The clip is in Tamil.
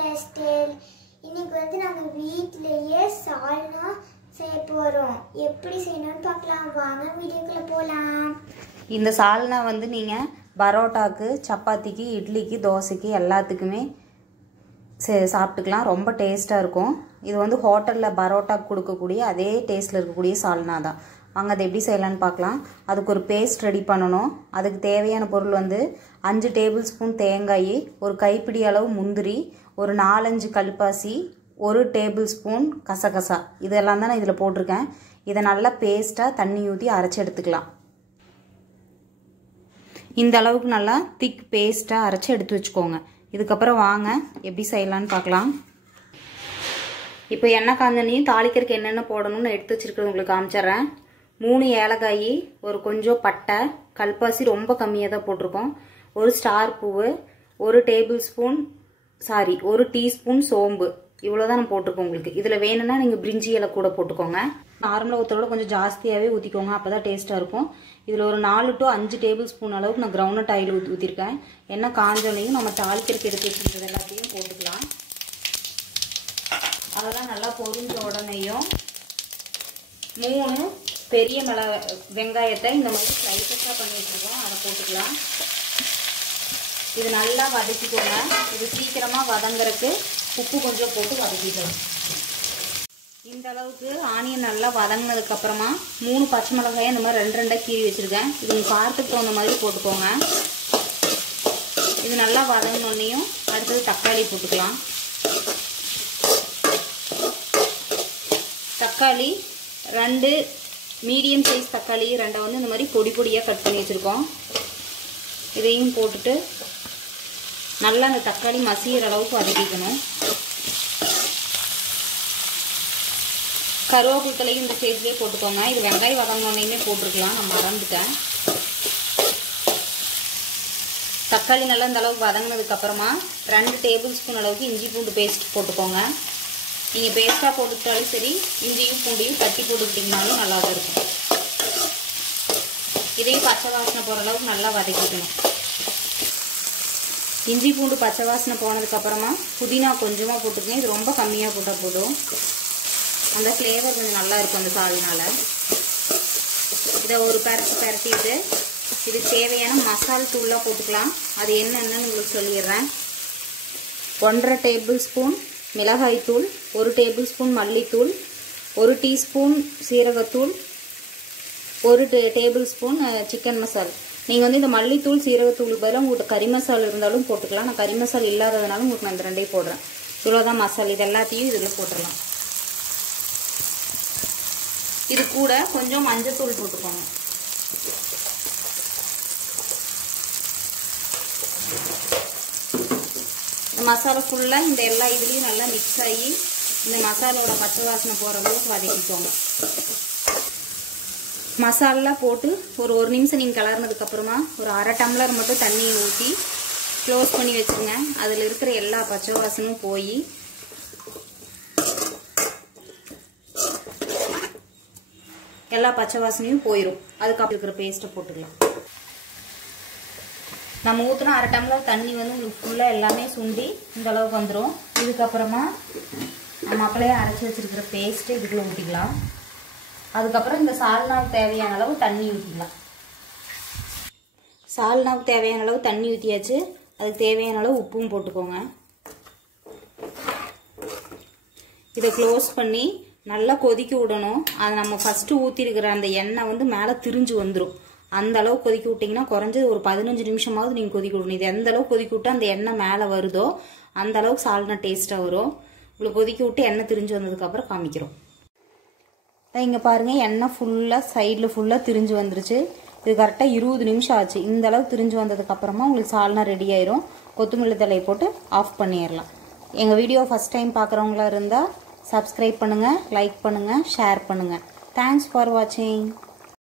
Hair style. இன்னைக்கு வந்து நாங்கள் வீட்டிலேயே சால்னா செய்ய போகிறோம். எப்படி செய்யணும்னு பார்க்கலாம், வாங்க வீடியோக்குள்ளே போகலாம். இந்த சால்னா வந்து நீங்கள் பரோட்டாக்கு, சப்பாத்திக்கு, இட்லிக்கு, தோசைக்கு எல்லாத்துக்குமே சாப்பிட்டுக்கலாம். ரொம்ப டேஸ்ட்டாக இருக்கும். இது வந்து ஹோட்டலில் பரோட்டாக்கு கொடுக்கக்கூடிய அதே டேஸ்ட்டில் இருக்கக்கூடிய சால்னா தான். வாங்க அதை எப்படி செய்யலான்னு பார்க்கலாம். அதுக்கு ஒரு பேஸ்ட் ரெடி பண்ணணும். அதுக்கு தேவையான பொருள் வந்து 5 டேபிள் ஸ்பூன் தேங்காய், ஒரு கைப்பிடி அளவு முந்திரி, ஒரு 4-5 கல்பாசி, 1 டேபிள் ஸ்பூன் கசகசா, இதெல்லாம் தான் நான் இதில் போட்டிருக்கேன். இதை நல்லா பேஸ்ட்டாக தண்ணி ஊற்றி அரைச்சி எடுத்துக்கலாம். இந்த அளவுக்கு நல்லா திக் பேஸ்ட்டாக அரைச்சி எடுத்து வச்சுக்கோங்க. இதுக்கப்புறம் வாங்க எப்படி செய்யலான்னு பார்க்கலாம். இப்போ எண்ணெய் காஞ்சனையும் தாளிக்கிறதுக்கு என்னென்ன போடணும்னு எடுத்து வச்சுருக்கிறது உங்களுக்கு காமிச்சிட்றேன். 3 ஏலக்காய், ஒரு கொஞ்சம் பட்டை, கல்பாசி ரொம்ப கம்மியாக தான் போட்டிருக்கோம், ஒரு ஸ்டார் பூவு, ஒரு டீஸ்பூன் சோம்பு, இவ்வளோதான் நான் போட்டிருக்கோம். உங்களுக்கு இதில் வேணும்னா நீங்கள் பிரிஞ்சி இலை கூட போட்டுக்கோங்க. நார்மலாக ஊற்றுறோட கொஞ்சம் ஜாஸ்தியாகவே ஊற்றிக்கோங்க, அப்போ தான் டேஸ்ட்டாக இருக்கும். இதில் ஒரு 4 to 5 டேபிள் ஸ்பூன் அளவுக்கு நான் கிரவுண்ட் ஆயில் ஊற்றிருக்கேன். எண்ணெய் காஞ்சோனையும் நம்ம தாளிக்கிறதுக்கு எடுத்து வச்சுருக்கிறது எல்லாத்தையும் போட்டுக்கலாம். அதெல்லாம் நல்லா பொரிஞ்ச உடனேயும் 3 பெரிய வெங்காயத்தை இந்த மாதிரி ஸ்லைசஸாக பண்ணி வச்சுருக்கோம், அதை போட்டுக்கலாம். இது நல்லா வதக்கிக்கோங்க. இது சீக்கிரமாக வதங்குறதுக்கு உப்பு கொஞ்சம் போட்டு வதக்கிக்கலாம். இந்த அளவுக்கு ஆனியன் நல்லா வதங்கினதுக்கப்புறமா 3 பச்சை மிளகாயை இந்த மாதிரி 2 கீறி வச்சுருக்கேன். இது உங்கள் காரத்துக்கு தகுந்த மாதிரி போட்டுக்கோங்க. இது நல்லா வதங்கினோன்னையும் அடுத்தது தக்காளி போட்டுக்கலாம். தக்காளி 2 மீடியம் சைஸ் தக்காளி 2 வந்து இந்த மாதிரி பொடி பொடியாக கட் பண்ணி வச்சுருக்கோம். இதையும் போட்டுட்டு நல்லா அந்த தக்காளி மசிகிற அளவுக்கு வதக்கிக்கணும். கருவேப்பிலையும் இந்த சைஸ்லேயே போட்டுக்கோங்க. இது வெங்காயம் வதங்கினோன்னையுமே போட்டிருக்கலாம், நான் மறந்துட்டேன். தக்காளி நல்லா இந்த அளவுக்கு வதங்கினதுக்கப்புறமா 2 டேபிள் ஸ்பூன் அளவுக்கு இஞ்சி பூண்டு பேஸ்ட் போட்டுக்கோங்க. நீங்கள் பேஸ்ட்டாக போட்டுக்கிட்டாலும் சரி, இஞ்சியும் பூண்டையும் தட்டி போட்டுக்கிட்டிங்கனாலும் நல்லா தான் இருக்கும். இதையும் பச்சை வாசனை போகிற அளவுக்கு நல்லா வதக்கிக்கணும். இஞ்சி பூண்டு பச்சை வாசனை போனதுக்கப்புறமா புதினா கொஞ்சமாக போட்டுக்கணும். இது ரொம்ப கம்மியாக போட்டால் போதும், அந்த ஃப்ளேவர் கொஞ்சம் நல்லா இருக்கும் அந்த சால்னால. இதை ஒரு பரட்டிட்டு இதுக்கு தேவையான மசால் தூள்லாம் போட்டுக்கலாம். அது என்னென்னு உங்களுக்கு சொல்லிடுறேன். 1.5 டேபிள் ஸ்பூன் மிளகாய்த்தூள், 1 டேபிள் ஸ்பூன் மல்லித்தூள், 1 டீஸ்பூன் சீரகத்தூள், 1 டேபிள் ஸ்பூன் சிக்கன் மசால். நீங்கள் வந்து இந்த மல்லித்தூள் சீரகத்தூளுக்கு பதிலாக உங்களுக்கு கறி மசால் இருந்தாலும் போட்டுக்கலாம். நான் கறி மசால் இல்லாததுனால உங்களுக்கு நான் இந்த 2 போடுறேன். இவ்வளோதான் மசால். இது எல்லாத்தையும் இதில் போட்டுடலாம். இது கூட கொஞ்சம் மஞ்சத்தூள் போட்டுக்கோங்க. இந்த மசாலா ஃபுல்லாக இந்த எல்லா இதுலேயும் நல்லா மிக்ஸ் ஆகி இந்த மசாலோட பச்சை வாசனை போகிற அளவுக்கு வதக்கிக்கோங்க. மசாலெலாம் போட்டு ஒரு 1 நிமிஷம் நீங்கள் கிளறினதுக்கப்புறமா ஒரு 1/2 டம்ளர் மட்டும் தண்ணியை ஊற்றி க்ளோஸ் பண்ணி வச்சுருங்க. அதில் இருக்கிற எல்லா பச்சை வாசனும் போய் எல்லா பச்சை வாசனையும் போயிடும். அதுக்கப்புறம் இருக்கிற பேஸ்ட்டை போட்டுக்கலாம். நம்ம ஊற்றினா 1/2 டம்ளர் தண்ணி வந்து உங்களுக்கு ஃபுல்லாக எல்லாமே சுண்டி இந்த அளவுக்கு வந்துடும். இதுக்கப்புறமா நம்ம அப்படியே அரைச்சி வச்சுருக்கிற பேஸ்ட்டு இதுக்குள்ளே ஊற்றிக்கலாம். அதுக்கப்புறம் இந்த சால்னாவுக்கு தேவையான அளவு தண்ணி ஊற்றிக்கலாம். சால்னாவுக்கு தேவையான அளவு தண்ணி ஊற்றியாச்சு. அதுக்கு தேவையான அளவு உப்பும் போட்டுக்கோங்க. இதை க்ளோஸ் பண்ணி நல்லா கொதிக்க விடணும். அது நம்ம ஃபஸ்ட்டு ஊற்றிருக்கிற அந்த எண்ணெய் வந்து மேலே திரிஞ்சு வந்துடும். அந்த அளவுக்கு கொதிக்க விட்டிங்கன்னா குறைஞ்சது ஒரு 15 நிமிஷமாவது நீங்கள் கொதிக்க விடணும். இது எந்த அளவுக்கு கொதிக்க விட்டு அந்த எண்ணெய் மேலே வருதோ அந்த அளவுக்கு சால்னா டேஸ்ட்டாக வரும். உங்களுக்கு கொதிக்க விட்டு எண்ணெய் திரிஞ்சு வந்ததுக்கப்புறம் காமிக்கிறோம். இங்கே பாருங்கள், எண்ணெய் ஃபுல்லாக சைடில் ஃபுல்லாக திரிஞ்சு வந்துருச்சு. இது கரெக்டாக 20 நிமிஷம் ஆச்சு. இந்த அளவுக்கு திரிஞ்சு வந்ததுக்கப்புறமா உங்களுக்கு சால்னா ரெடி ஆயிரும். கொத்தமல்லி தழையை போட்டு ஆஃப் பண்ணிடலாம். எங்கள் வீடியோ ஃபஸ்ட் டைம் பார்க்குறவங்களா இருந்தால் சப்ஸ்கிரைப் பண்ணுங்கள், லைக் பண்ணுங்கள், ஷேர் பண்ணுங்கள். தேங்க்ஸ் ஃபார் வாட்சிங்.